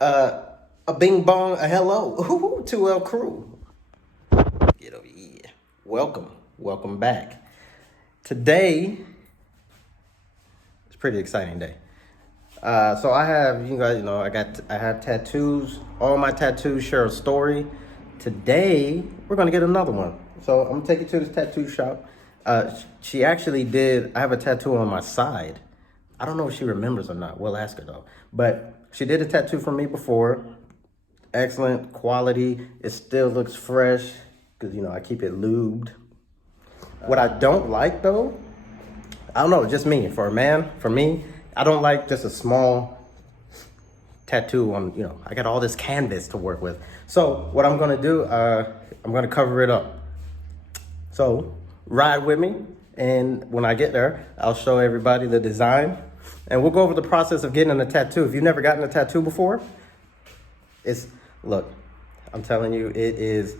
Uh, a bing bong, a hello to El Crew. Get over here. Welcome back. Today, it's a pretty exciting day. So I have, you guys know, I have tattoos. All my tattoos share a story. Today, we're gonna get another one. So I'm gonna take you to this tattoo shop. She actually did. I have a tattoo on my side. I don't know if she remembers or not. We'll ask her though. But she did a tattoo for me before. Excellent quality. It still looks fresh because I keep it lubed. What I don't like though, I don't know, just me. For a man, for me, I don't like just a small tattoo on. I got all this canvas to work with. So what I'm gonna do, I'm gonna cover it up. So ride with me, and when I get there, I'll show everybody the design, and we'll go over the process of getting a tattoo. If you've never gotten a tattoo before, it's look, I'm telling you, it is.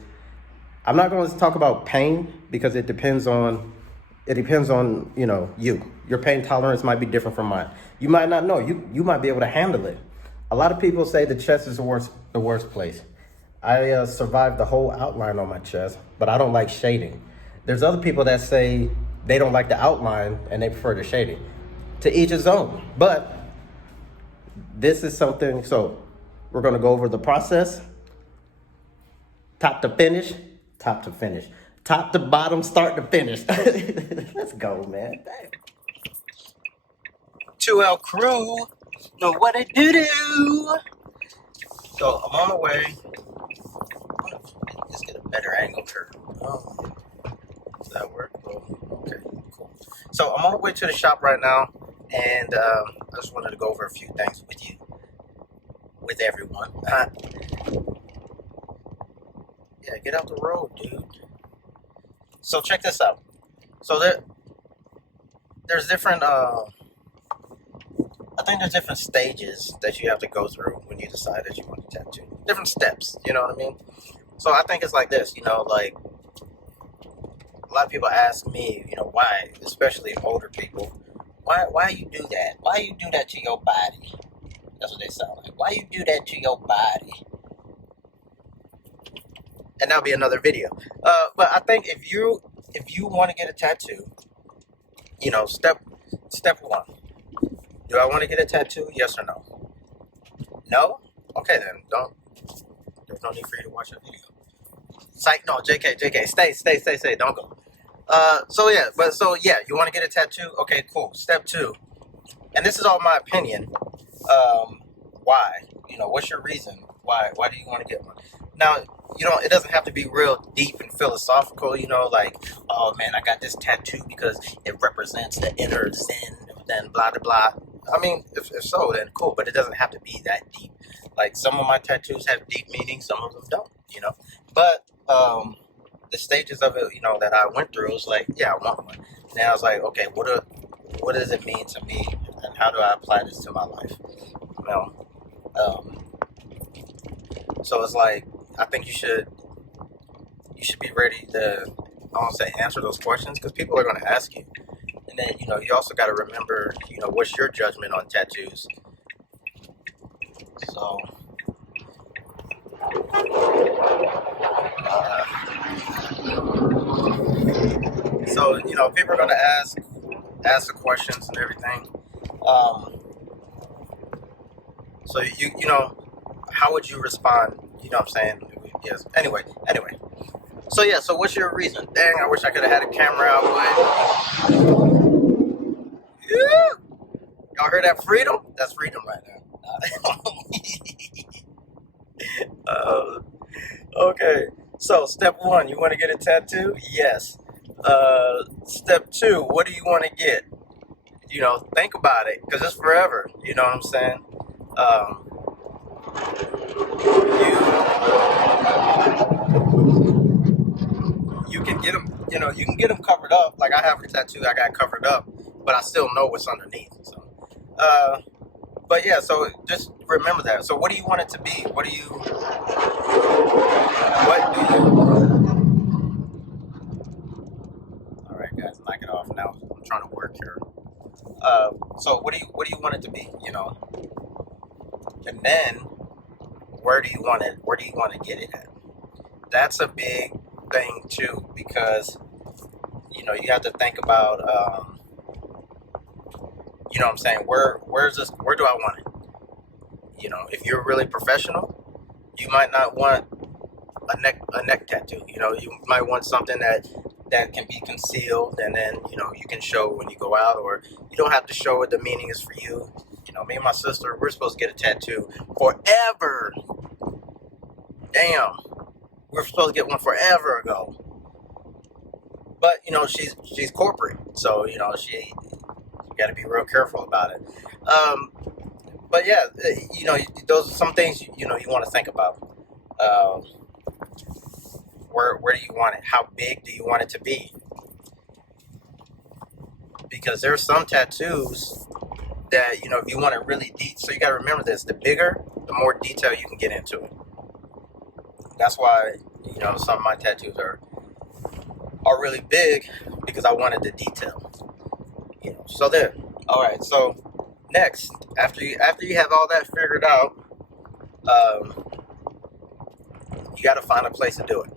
I'm not going to talk about pain because it depends on you. Your pain tolerance might be different from mine. You might not know. You might be able to handle it. A lot of people say the chest is the worst place. I survived the whole outline on my chest, but I don't like shading. There's other people that say they don't like the outline and they prefer the shading. To each his own. But this is something. So we're going to go over the process, top to finish, top to finish, top to bottom, start to finish. Let's go, man. Dang. To El Crew, know what it do. So I'm on my way. Let's get a better angle here. Oh, does that work? Oh, okay, cool. So I'm on my way to the shop right now, and I just wanted to go over a few things with you, with everyone. Yeah, get out the road, dude. So check this out. So there's different. I think there's different stages that you have to go through when you decide that you want a tattoo. Different steps, you know what I mean? So I think it's like this, like a lot of people ask me, why, especially older people, why you do that? Why you do that to your body? That's what they sound like. Why you do that to your body? And that'll be another video. But I think if you want to get a tattoo, step one. Do I want to get a tattoo? Yes or no? No? Okay then. There's no need for you to watch the video. Psych. No. JK. Stay. Don't go. So yeah. You want to get a tattoo? Okay. Cool. Step two. And this is all my opinion. Why? What's your reason? Why do you want to get one? Now, it doesn't have to be real deep and philosophical, like, oh man, I got this tattoo because it represents the inner zen, then blah, blah, blah. I mean, if so, then cool, but it doesn't have to be that deep. Like, some of my tattoos have deep meaning, some of them don't, But, the stages of it, that I went through, it was like, yeah, I want one. And I was like, okay, what does it mean to me, and how do I apply this to my life? So it's like, I think you should be ready to, I won't say answer those questions, because people are going to ask you. And then, you also got to remember, what's your judgment on tattoos? So, people are going to ask the questions and everything. So, how would you respond? You know what I'm saying? Yes. Anyway. So, yeah, so what's your reason? Dang, I wish I could have had a camera out, boy. Yeah. Y'all heard that freedom? That's freedom right now. Okay. So, step one, you want to get a tattoo? Yes. Step two, what do you want to get? Think about it, because it's forever. You know what I'm saying? You can get them. You can get them covered up. Like, I have a tattoo, I got covered up, but I still know what's underneath. So, but yeah. So just remember that. So, what do you want it to be? What do you? All right, guys, knock it off now. I'm trying to work here. So what do you want it to be? And then where do you want to get it at? That's a big thing too, because you have to think about you know what I'm saying, where do I want it? If you're really professional, you might not want a neck tattoo. You might want something that can be concealed, and then you can show when you go out, or you don't have to show what the meaning is for you. Me and my sister, we're supposed to get a tattoo forever. Damn, we were supposed to get one forever ago. But she's corporate, so she got to be real careful about it. But yeah, those are some things you want to think about. Where do you want it? How big do you want it to be? Because there's some tattoos that if you want it really deep, so you got to remember this: the bigger, the more detail you can get into it. That's why some of my tattoos are really big, because I wanted the detail. So there. All right. So next, after you have all that figured out, you got to find a place to do it.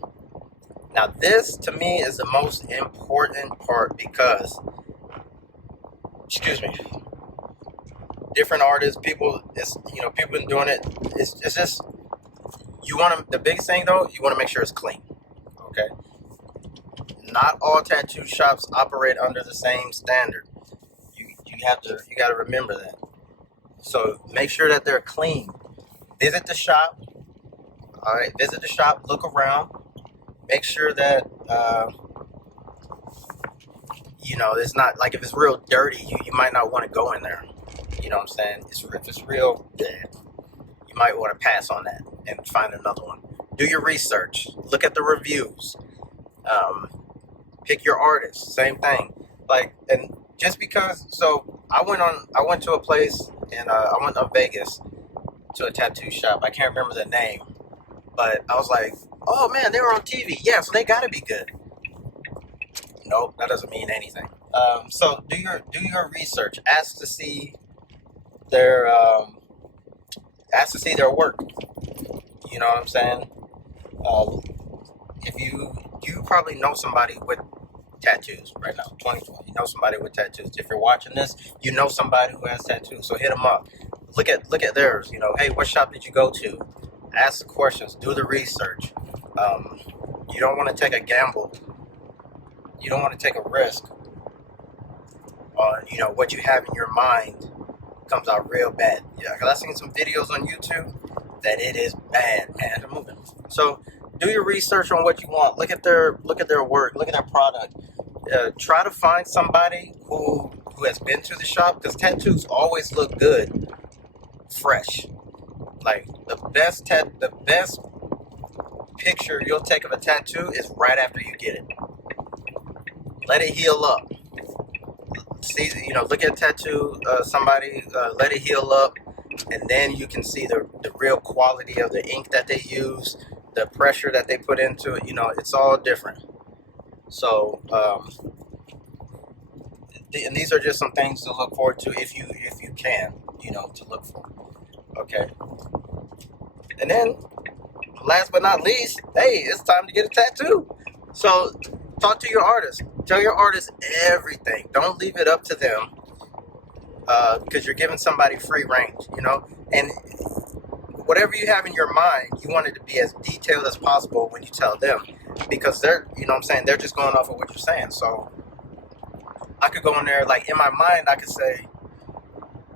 Now, this to me is the most important part, because, excuse me, different artists, people been doing it. It's just, the biggest thing though, you want to make sure it's clean. Okay. Not all tattoo shops operate under the same standard. You got to remember that. So make sure that they're clean. Visit the shop. All right. Visit the shop. Look around. Make sure that it's not like, if it's real dirty, you might not want to go in there. You know what I'm saying? If it's real bad, you might want to pass on that and find another one. Do your research. Look at the reviews. Pick your artist. Same thing. And just because, so I went to a place, and I went to Vegas to a tattoo shop. I can't remember the name, but I was like, oh man, they were on TV. Yeah, so they gotta be good. Nope, that doesn't mean anything. So do your research. Ask to see their work. You know what I'm saying? If you probably know somebody with tattoos right now, 2020. You know somebody with tattoos. If you're watching this, you know somebody who has tattoos. So hit them up. Look at theirs. Hey, what shop did you go to? Ask the questions. Do the research. You don't want to take a gamble. You don't want to take a risk on what you have in your mind comes out real bad. Yeah, because I've seen some videos on YouTube that it is bad, man. So do your research on what you want. Look at their work. Look at their product. Try to find somebody who has been to the shop, because tattoos always look good, fresh. Like the best picture you'll take of a tattoo is right after you get it. Let it heal up. See, look at a tattoo, somebody, let it heal up, and then you can see the real quality of the ink that they use, the pressure that they put into it. It's all different. So, and these are just some things to look forward to if you can, to look for. Okay. And then, last but not least, hey, it's time to get a tattoo. So, talk to your artist. Tell your artist everything. Don't leave it up to them, because you're giving somebody free range, And whatever you have in your mind, you want it to be as detailed as possible when you tell them, because they're, they're just going off of what you're saying. So I could go in there, like in my mind, I could say,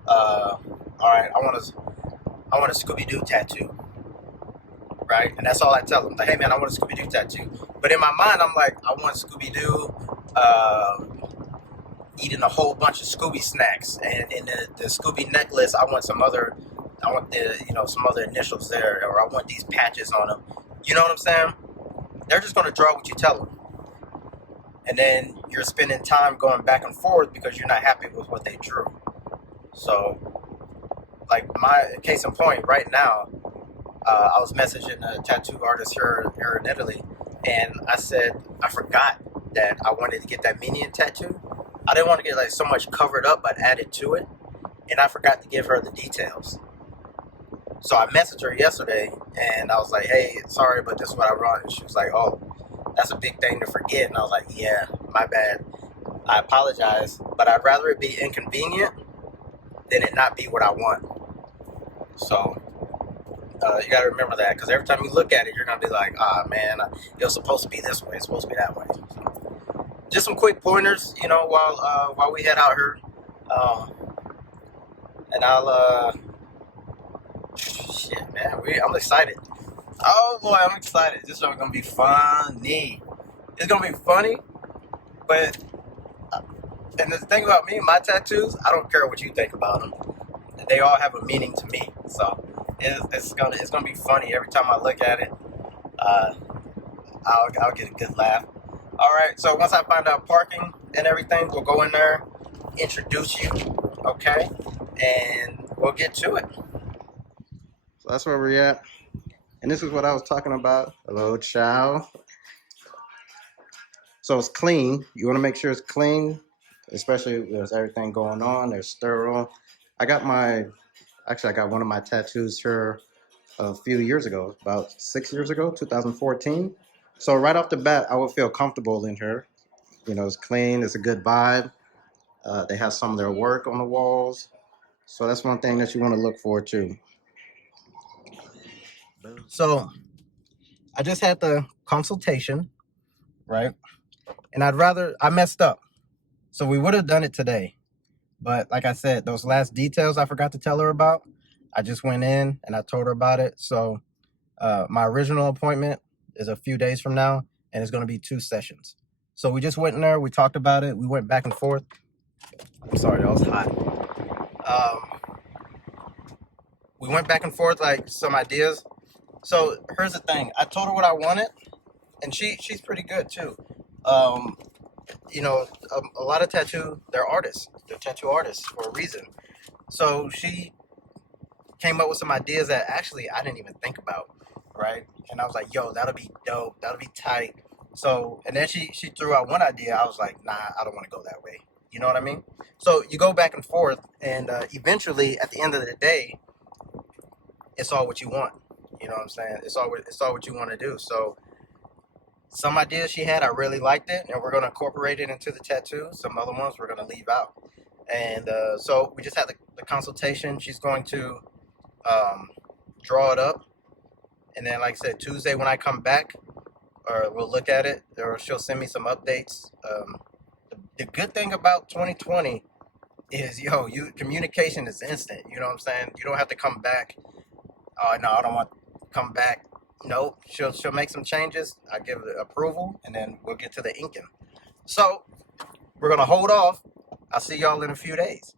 all right, I want a Scooby-Doo tattoo. Right? And that's all I tell them. Like, hey man, I want a Scooby-Doo tattoo. But in my mind, I'm like, I want Scooby-Doo eating a whole bunch of Scooby snacks. And in the Scooby necklace, I want some other initials there. Or I want these patches on them. You know what I'm saying? They're just going to draw what you tell them. And then you're spending time going back and forth because you're not happy with what they drew. So, like my case in point, right now, I was messaging a tattoo artist here in Italy, and I said I forgot that I wanted to get that minion tattoo. I didn't want to get so much covered up, but added to it, and I forgot to give her the details. So I messaged her yesterday, and I was like, "Hey, sorry, but this is what I wrote." And she was like, "Oh, that's a big thing to forget." And I was like, "Yeah, my bad. I apologize, but I'd rather it be inconvenient than it not be what I want." So you got to remember that, because every time you look at it, you're gonna be like, "Ah, man, it was supposed to be this way. It's supposed to be that way." So, just some quick pointers, while we head out here, um, and I'll shit, man, I'm excited. Oh boy, I'm excited. This is gonna be funny. It's gonna be funny, but and the thing about me, my tattoos, I don't care what you think about them. They all have a meaning to me. So it's gonna be funny every time I look at it. Uh, I'll get a good laugh. All right. So once I find out parking and everything, we'll go in there, introduce you, okay, and we'll get to it. So that's where we're at. And this is what I was talking about. Hello, ciao. So it's clean. You want to make sure it's clean, especially if there's everything going on. There's sterile. I got one of my tattoos here a few years ago, about 6 years ago, 2014. So right off the bat, I would feel comfortable in here. It's clean. It's a good vibe. They have some of their work on the walls. So that's one thing that you want to look for too. So I just had the consultation, right? And I messed up. So we would have done it today. But like I said, those last details I forgot to tell her about, I just went in and I told her about it. So my original appointment is a few days from now, and it's going to be 2 sessions. So we just went in there. We talked about it. We went back and forth. I'm sorry, that was hot. We went back and forth, like some ideas. So here's the thing. I told her what I wanted, and she's pretty good too. Um, a lot of they're artists. They're tattoo artists for a reason. So she came up with some ideas that actually I didn't even think about, right? And I was like, "Yo, that'll be dope. That'll be tight." So, and then she threw out one idea. I was like, "Nah, I don't want to go that way." You know what I mean? So you go back and forth, and eventually, at the end of the day, it's all what you want. You know what I'm saying? It's all what you want to do. So some ideas she had, I really liked it, and we're gonna incorporate it into the tattoo. Some other ones we're gonna leave out. And so we just had the consultation. She's going to draw it up, and then, like I said, Tuesday when I come back, or we'll look at it, or she'll send me some updates. The good thing about 2020 is, communication is instant. You know what I'm saying? You don't have to come back. Oh no, I don't want to come back. Nope. She'll make some changes. I give it approval, and then we'll get to the inking. So we're gonna hold off. I'll see y'all in a few days.